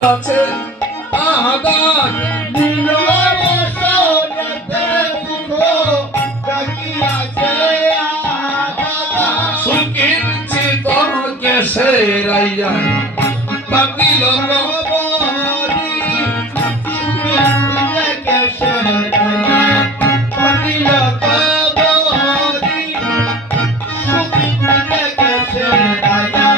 আছে আদান নীল বসনেতে মুখ তাকিয়াছে আদান সুকিন চিতন কেসে রাইয়া বাকিল গবরি চিতন কেসে রাইয়া বাকিল গবরি সুকিন কেসে রাইয়া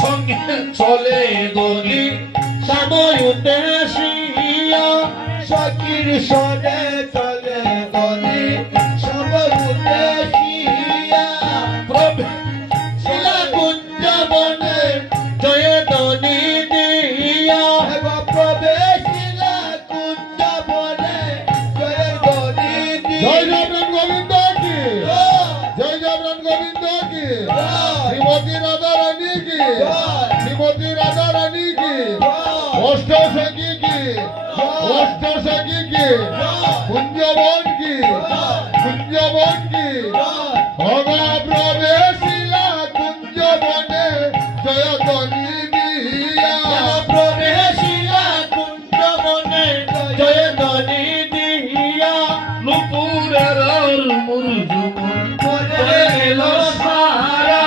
সঙ্গে চলে গলি সময় উদ্দেশিয়া সখীর সঙ্গে চলে গলি সময় উদ্দেশিয়া শিলা কুঞ্জ বনে জয় দনি দিয়া প্রবেশিলা কুঞ্জ বনে জয় দনি জয় জগন গোবিন্দ কি জয় জগন গোবিন্দ কি শ্রীমতী রাধা রানী কি শ্রীমতী রাধা রানী কি অষ্ট সখী কি অষ্ট সখী কি কুঞ্জবন কি কুঞ্জবন কি ভগা প্রবেশিলা কুঞ্জবনে জয় দনি দিয়া প্রবেশিলা কুঞ্জবনে জয় দনি দিয়া নুপুরের মুরজু করে এলো সারা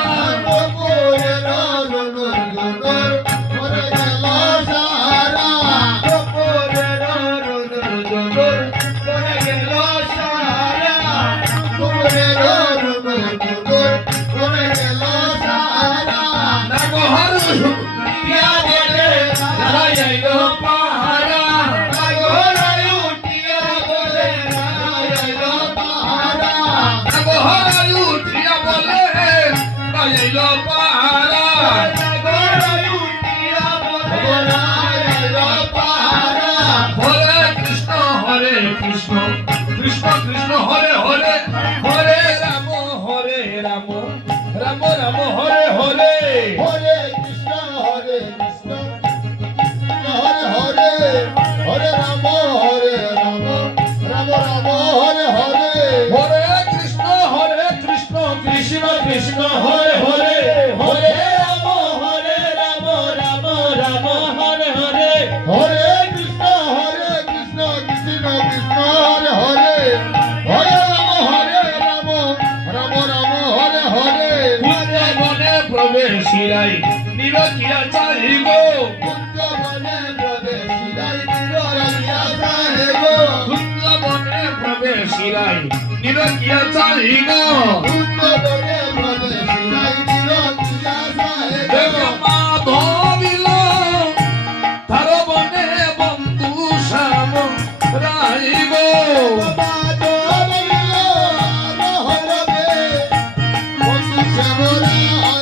কৃষ্ণ কৃষ্ণ কৃষ্ণ হরে হরে হরে রাম রাম রাম হরে হরে হরে কৃষ্ণ হরে হরে হরে রাম রাম রাম হরে হরে হরে কৃষ্ণ কৃষ্ণ কৃষ্ণ হরে হরে হরে রাম রাম রাম হরে হরে হরে কৃষ্ণ কৃষ্ণ কৃষ্ণ হরে হরে হরে রাম রাম হরে হরে কুঞ্জ বনে প্রবেশিলাই নিরকিয়া চাহিব কুঞ্জ বনে প্রবেশিলাই নিরকিয়া চাহিব কুঞ্জ বনে প্রবেশিলাই নিরকিয়া চাহিব কুঞ্জ বনে প্রবেশিলাই নিরকিয়া চাহিব মাধবিল তার বনে বন্ধু শ্যাম রাইব মাধবিল বন্ধু শ্যাম রাইব